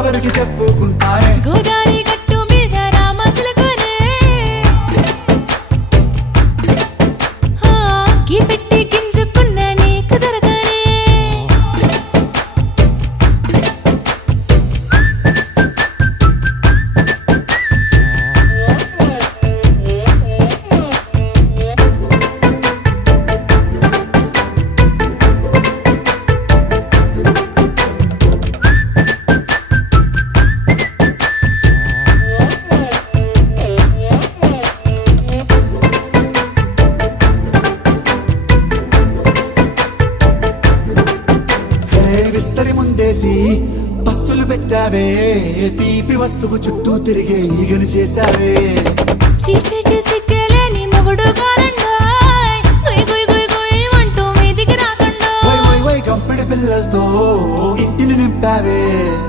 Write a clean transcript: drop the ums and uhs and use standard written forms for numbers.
ఎవరికి చెప్పుకుంటానే గోదారి గట్టు మీద రామసులకనే కి పెట్టి గింజుకున్న నీకు దొరకనే విస్తరి ముందేసి పస్తులు పెట్టావే తీపి వస్తువు చుట్టూ తిరిగే ఈగని చేశావే చీచీ సిగ్గలేని మొగుడు కాలండాయ్ గుయ్ గుయ్ గుయ్ గుయ్ అంటూ మీదికి రాకండా వై వై వై కంపెడి పిల్లలతో ఇంటిని నింపావే